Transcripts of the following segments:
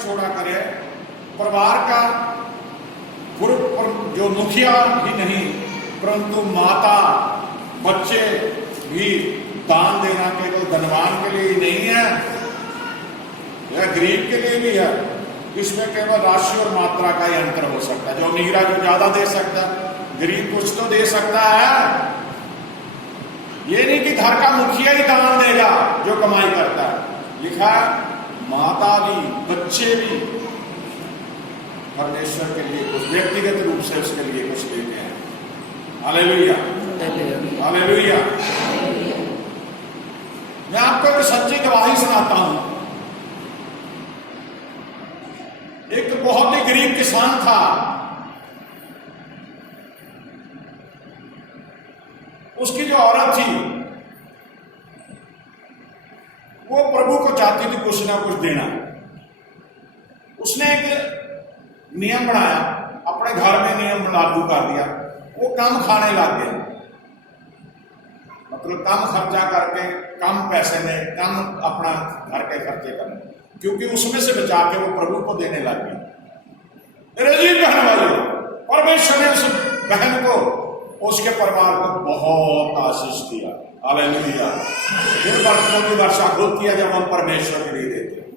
छोड़ा करे। परिवार का जो मुखिया ही नहीं परंतु माता बच्चे भी दान देना केवल धनवान के लिए ही नहीं है, यह गरीब के लिए भी है। इसमें केवल राशि और मात्रा का ही अंतर हो सकता है। जो अमीर है जो ज्यादा दे सकता है, गरीब कुछ तो दे सकता है। ये नहीं कि घर का मुखिया ही दान देगा जो कमाई करता है। लिखा है माता भी बच्चे भी परमेश्वर के लिए कुछ व्यक्तिगत रूप से उसके लिए कुछ देते हैं। Hallelujah, hallelujah. मैं आपको एक सच्ची गवाही सुनाता हूं। एक बहुत ही गरीब किसान था, उसकी जो औरत थी वो प्रभु को चाहती थी कुछ ना कुछ देना। उसने एक नियम बनाया, अपने घर में नियम लागू कर दिया। वो कम खाने लग गया, मतलब कम खर्चा करके कम पैसे में कम अपना घर के खर्चे करने, क्योंकि उसमें से बचा के वो प्रभु को देने लग गया। रजीब बहन वालों, परमेश्वर ने उस बहन को उसके परिवार को बहुत आशीष दिया। हालेलुया। फिर बरकतों की वर्षा खुद किया जब हम परमेश्वर के लिए देते हैं।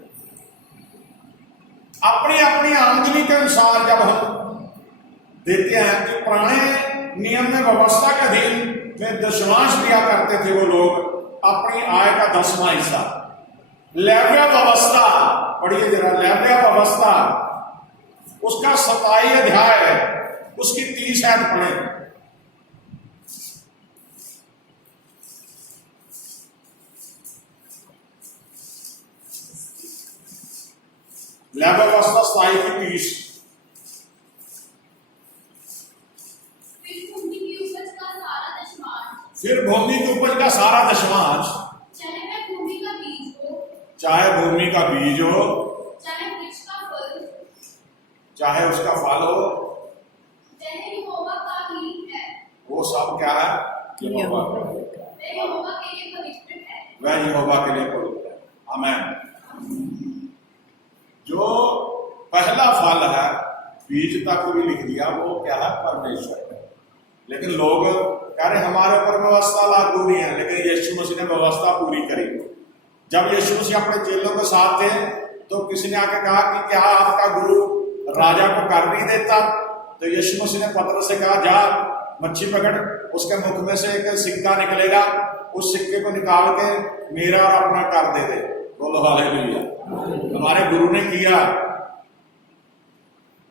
अपनी अपनी आमदनी के अनुसार जब हम देते हैं कि पुराने नियम में व्यवस्था के अधीन में दशमांश दिया करते थे वो लोग, अपनी आय का 10वां हिस्सा। लेव्या व्यवस्था पढ़िए जरा, लेव्या व्यवस्था उसका 27 अध्याय उसकी 30 आयत पढ़े। लेव्या व्यवस्था 27 की 30। फिर भूमि की उपज का सारा दशमांश, चाहे भूमि का बीज हो, चाहे उसका फल हो, वो सब क्या है? यहोवा का है। वह यहोवा के लिए पवित्र है। आमीन। जो पहला फल है, बीज तक भी लिख दिया, वो क्या है? परमेश्वर है। लेकिन लोग कह रहे हमारे ऊपर व्यवस्था लागू नहीं है, लेकिन यीशु मसीह ने व्यवस्था पूरी करी। जब यीशु मसीह अपने चेलों के साथ थे तो किसी ने आके कहा कि क्या आपका गुरु राजा को कर नहीं देता? तो यीशु मसीह ने पतरस से कहा जा मच्छी पकड़, उसके मुख में से एक सिक्का निकलेगा, उस सिक्के को निकाल के मेरा और अपना कर दे दे। बोलो हालेलुया। हमारे गुरु ने किया,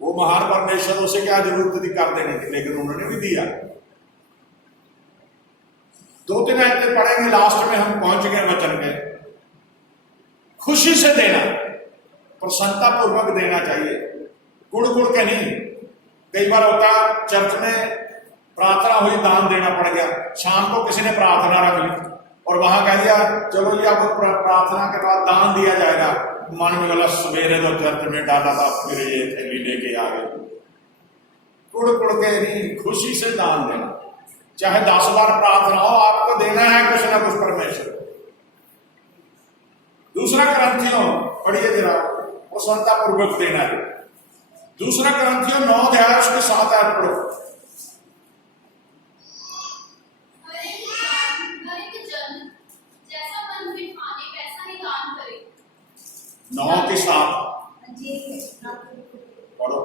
वो महान परमेश्वर, उसे क्या जरूरत थी कर देने की, लेकिन उन्होंने भी दिया। 2-3 आयतें पढ़ेंगे, लास्ट में हम पहुंच गए वचन के। खुशी से देना, प्रसन्नता पूर्वक देना चाहिए, गुड़ गुड़ के नहीं। कई बार होता चर्च में प्रार्थना हुई, दान देना पड़ गया, शाम को किसी ने प्रार्थना रख ली और वहां कह दिया चलो जी अब प्रार्थना के बाद दान दिया जाएगा। मन में बोला सवेरे तो चर्च में डाला था, फिर ये थैली लेके आ गए। कुड़ कुड़ के नहीं, खुशी से दान देना। चाहे 10 बार प्रार्थना हो, आपको देना है कुछ ना कुछ परमेश्वर। दूसरा ग्रंथियों पढ़िए जरा, प्रसन्नता पूर्वक देना है। दूसरा ग्रंथियों 9 अध्याय उसके 7 आयत पढ़ो। नौ के 7 पढ़ो।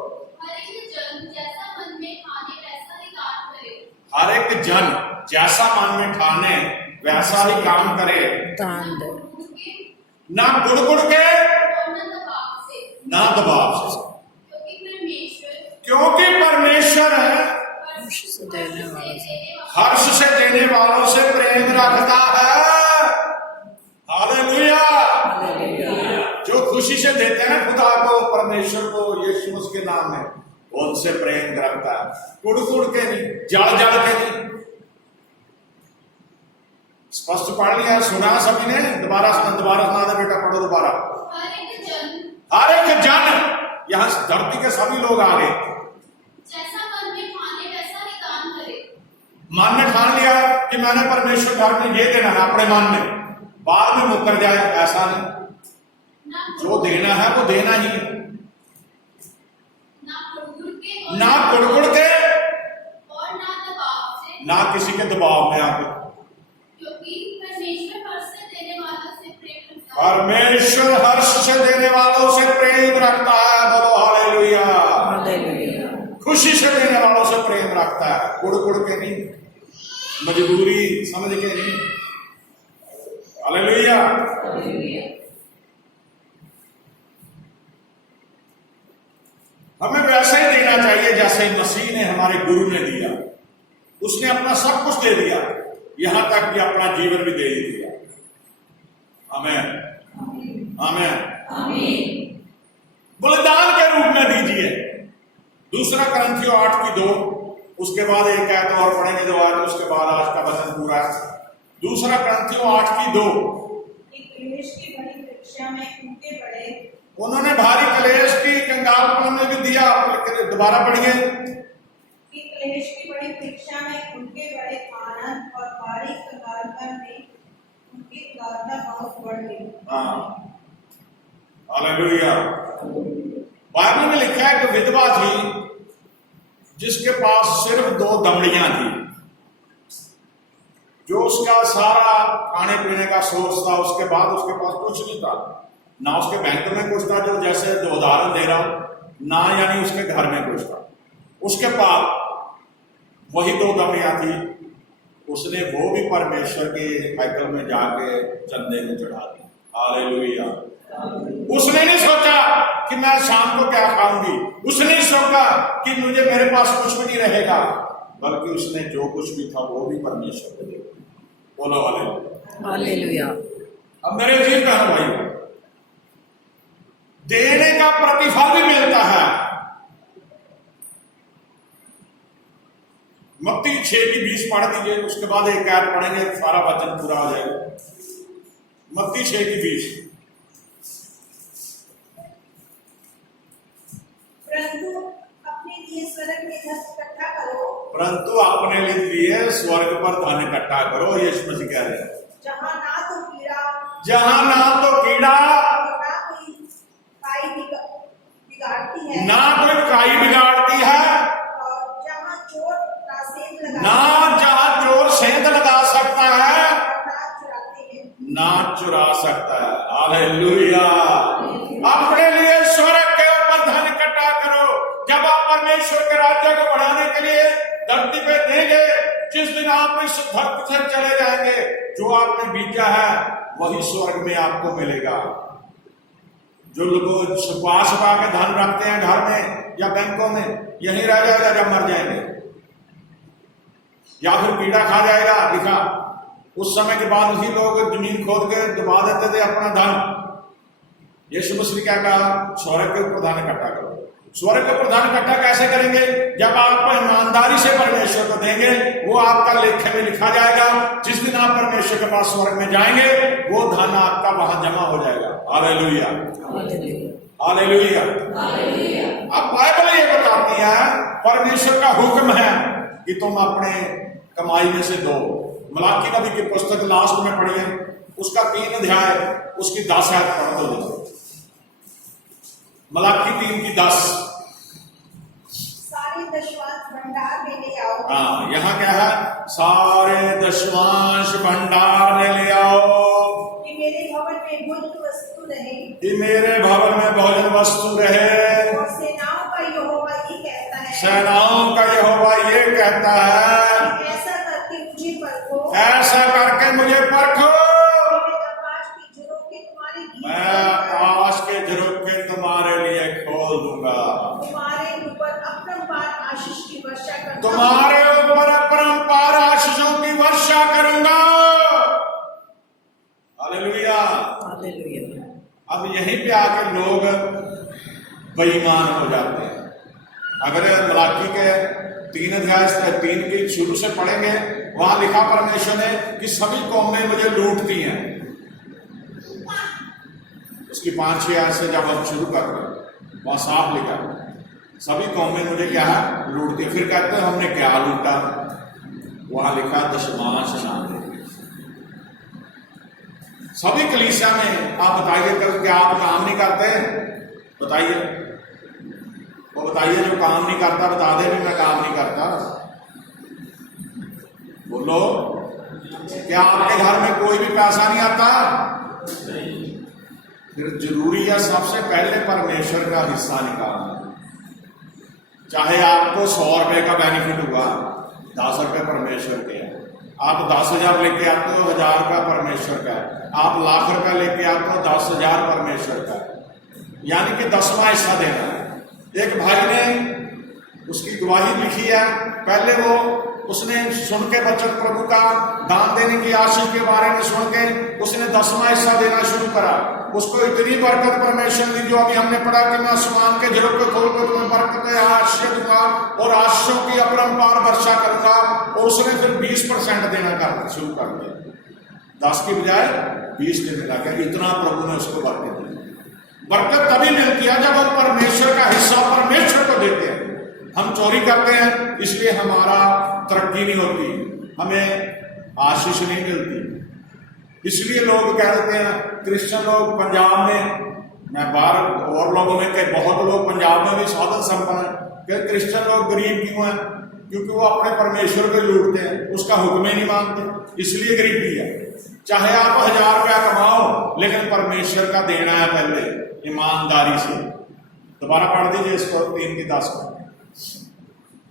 हर एक जन जैसा मन में ठाने वैसा ही काम करे, ना गुड़ गुड़ के ना दबाव से, क्योंकि परमेश्वर है हर्ष से देने वालों से प्रेम रखता है। हालेलुया। जो खुशी से देते हैं ना खुदा को, परमेश्वर को, यीशु मसीह के नाम में, उनसे प्रेम रखता है। कुड़ कुड़ के नहीं, जड़ जड़ के नहीं। स्पष्ट पढ़ लिया, सुना सभी ने? दोबारा सुना दे बेटा, पढ़ो दोबारा। हर एक जन, यहाँ धरती के सभी लोग आ गए। जैसा मन में ठाने वैसा ही दान करे। मन ने ठान लिया कि मैंने परमेश्वर घर में ये देना है, अपने मन में, बाद में मुकर जाए, ऐसा नहीं। जो देना है वो देना ही है। कुड़ के, और ना दबाव से, ना किसी के दबाव में आकर। क्योंकि परमेश्वर हर्ष से देने वालों से प्रेम रखता है। परमेश्वर हर्ष से देने वालों से प्रेम रखता है। बोलो हालेलुया। हालेलुया। खुशी से देने वालों से प्रेम रखता है, कुड़ के नहीं, मजबूरी समझ के नहीं। हालेलुया। हमें वैसे ही देना चाहिए जैसे मसीह ने हमारे गुरु ने दिया। उसने अपना सब कुछ दे दिया, यहां तक कि अपना जीवन भी दे ही दिया। आमीन आमीन। बलिदान के रूप में दीजिए। दूसरा करंथियों 8:2, उसके बाद एक आयत और पढ़ेंगे जो आज, उसके बाद आज का वचन पूरा है। दूसरा करंथियों 8:2, कलेश की बड़ी परीक्षा में उनके बड़े, उन्होंने भारी कलेश की कंगालपन में भी दिया। दोबारा पढ़िए। कलेश की बड़ी परीक्षा में उनके बड़े आनंद और भारी कंगालपन में उनकी उदारता बहुत बढ़ गई। हाँ, हालेलुया। बाइबल में लिखा है कि विधवा थी जिसके पास सिर्फ 2 दमड़ियां थी, जो उसका सारा खाने पीने का सोर्स था। उसके बाद उसके पास कुछ नहीं था, ना उसके बैंक में कुछ था, जो जैसे जो उदाहरण दे रहा हूं, ना यानी उसके घर में कुछ था। उसके पास वही 2 दमड़ियां थी। उसने वो भी परमेश्वर के हैकल में जाके चंदे में चढ़ा दी। हालेलुया। उसने नहीं सोचा कि मैं शाम को क्या खाऊंगी, उसने नहीं सोचा कि मुझे मेरे पास कुछ भी नहीं रहेगा, बल्कि उसने जो कुछ भी था वो भी परमेश्वर को दे दिया। बोलो हालेलुया। हालेलुया। अब मेरे अजीज बहन भाई, देने का प्रतिफल भी मिलता है। मत्ती 6:20 पढ़ दीजिए, उसके बाद एक आयत पढ़ेंगे, सारा वचन पूरा हो जाएगा। मत्ती 6:20। परंतु अपने लिए स्वर्ग में धन इकट्ठा करो, परंतु अपने लिए स्वर्ग पर धन इकट्ठा करो। यीशु मसीह कह रहे हैं, जहाँ ना तो कीड़ा जहां ना तो कीड़ा, और ना कोई काई बिगाड़ती है, ना कोई काई बिगाड़ती है, और जहाँ चोर रासेन लगा, ना जहां चोर सेंध लगा सकता है, और ना चुराते हैं। ना चुरा सकता है। हालेलुया। अपने लिए स्वर्ग के ऊपर धन इकट्ठा करो। जब आप परमेश्वर के राज्य को बढ़ाने के लिए धरती पे देंगे, जिस दिन आप इस धरती से चले जाएंगे, जो आपने बीजा है वही स्वर्ग में आपको मिलेगा। जो लोग छुपा छुपा के धन रखते हैं घर में या बैंकों में, यहीं रह जाएगा जब मर जाएंगे, या फिर कीड़ा खा जाएगा। लिखा उस समय के बाद वही लोग जमीन खोद के दबा देते थे अपना धन। यीशु मसीह क्या कहा? स्वर्ग के ऊपर धन इकट्ठा करो। स्वर्ग के ऊपर धन इकट्ठा कैसे करेंगे? जब आप ईमानदारी से परमेश्वर को देंगे, वो आपका लेखे में लिखा जाएगा। जिस दिन आप परमेश्वर के पास स्वर्ग में जाएंगे, वो धन आपका वहां जमा हो जाएगा। Hallelujah hallelujah. अब बाइबल ये बताती है, परमेश्वर का हुक्म है कि तुम अपने कमाई में से दो। मलाकी नबी की पुस्तक लास्ट में पढ़िए, उसका 3 अध्याय, उसकी 10 आयत पढ़ दो। मलाकी 3:10। सारे दशवांश भंडार में ले आओ। हाँ, यहाँ क्या है? सारे दशवांश भंडार में ले आओ, कि मेरे भवन में भोजन वस्तु रहे, कि मेरे भवन में भोजन वस्तु रहे। और सेनाओं का यहोवा ये कहता है, सेनाओं का यहोवा ये कहता है, ऐसा करके मुझे परखो, ऐसा करके मुझे परखो, मैं आकाश की मैं आकाश के झरोखे तुम्हारे लिए झरोखे तुम्हारे लिए खोल दूंगा, तुम्हारे ऊपर अपरंपार आशीष की वर्षा करूंगा, तुम्हारे ऊपर अपरंपार आशीषों की वर्षा करूंगा। हालेलुया। अब यहीं पे आके लोग बेईमान हो जाते हैं। अगर मलाकी के 3 अध्याय 3 के शुरू से पढ़ेंगे, वहां लिखा परमेश्वर ने कि सभी कौमें मुझे लूटती हैं। उसकी 5-6 आयत से जब हम शुरू करते हैं, वहां साफ लिखा सभी कौमें मुझे क्या है? लूटती है। फिर कहते हैं हमने क्या लूटा? वहां लिखा दशमांश ना दे। सभी कलीसिया में आप बताइए, क्या आप काम नहीं करते? बताइए। तो बताइए, जो काम नहीं करता बता दे भी मैं काम नहीं करता। बोलो, क्या आपके घर में कोई भी पैसा नहीं आता? फिर जरूरी है सबसे पहले परमेश्वर का हिस्सा निकालना। चाहे आपको 100 रुपए का बेनिफिट हुआ, 10 रुपए परमेश्वर के हैं। आप 10,000 लेके आते हो, 1,000 रुपया परमेश्वर का है। आप लाख रुपया लेके आते हो, 10,000 परमेश्वर का है। यानी कि 10वां हिस्सा देना है। एक भाई ने उसकी गवाही लिखी है, पहले उसने सुन के बचत प्रभु का दान देने की आशीष के बारे में सुन के उसने 10वां हिस्सा देना शुरू करा। उसको इतनी बरकत परमेश्वर दी, जो अभी हमने पढ़ा कि मैं आसमान के झरोखे खोल कर तुम्हें बरकत आशीष दूंगा और आशीषों की अपरंपार वर्षा करूंगा। और उसने फिर 20% देना शुरू कर दिया। 10 की बजाय 20 देने लगा। इतना प्रभु ने उसको बरकत दी। बरकत तभी मिलती है जब हम परमेश्वर का हिस्सा परमेश्वर को देते हैं। हम चोरी करते हैं, इसलिए हमारा तरक्की नहीं होती, हमें आशीष नहीं मिलती। इसलिए लोग कह देते हैं, क्रिश्चियन लोग पंजाब में, मैं बाहर और लोगों में कई बहुत लोग पंजाब में भी साधन संपन्न है, कि क्रिश्चियन लोग गरीब क्यों हैं? क्योंकि वो अपने परमेश्वर को लूटते हैं, उसका हुक्म ही नहीं मानते, इसलिए गरीबी है। चाहे आप 1,000 रुपया कमाओ, लेकिन परमेश्वर का देना है पहले ईमानदारी से। दोबारा पढ़ दीजिए इसको, 3 की 10 को।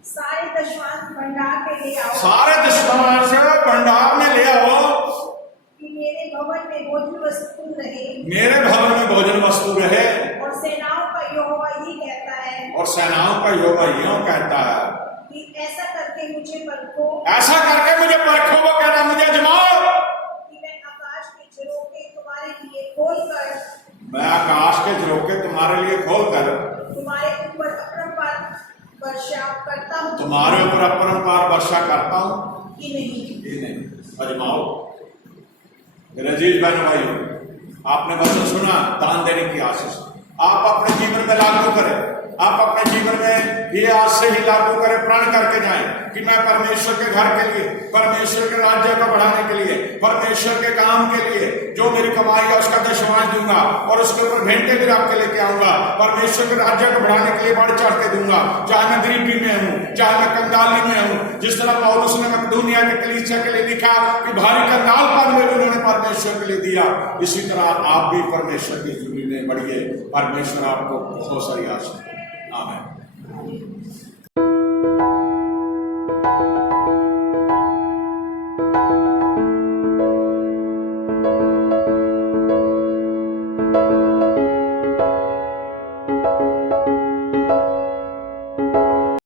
सारे दशमांश भंडार में ले आओ, सारे दशमांश भंडार में ले आओ, कि मेरे भवन में भोजन वस्तु रहे। मेरे भवन में भोजन वस्तु रहे। और सेनाओं का यहोवा ये कहता है, और सेनाओं का यहोवा यूं कहता है कि ऐसा करके मुझे परखो, ऐसा करके मुझे परखो। वो कहना मुझे आजमाओ कि मैं आकाश के झरोखे तुम्हारे लिए खोलकर, मैं आकाश के झरोखे तुम्हारे लिए खोलकर तुम्हारे ऊपर अपरंपार वर्षा करता हूँ, तुम्हारे ऊपर अपरंपार वर्षा करता हूँ कि नहीं। कि नहीं। आजमाओ। मेरे अजीज बहन भाइयों, आपने वचन सुना, दान देने की आशीष आप अपने जीवन में लागू करें। आप अपने जीवन में ये आज से ही लागू करें, प्रण करके जाएं कि मैं परमेश्वर के घर के लिए, परमेश्वर के राज्य को बढ़ाने के लिए, परमेश्वर के काम के लिए जो मेरी कमाई है उसका दशमांश दूंगा और उसके ऊपर भेंटे भी रख के लेके आऊंगा। परमेश्वर के राज्य को बढ़ाने के लिए बढ़ चढ़ के दूंगा, चाहे मैं गरीबी में हूं, चाहे मैं कंगाली में हूं। जिस तरह पौलुस ने मकदूनिया के कलीसिया के लिए लिखा कि भारी कंगालपन में भी उन्होंने परमेश्वर के लिए दिया, इसी तरह आप भी परमेश्वर की जुड़ी में बढ़िए। परमेश्वर आपको बहुत सारी आशीष। आमीन।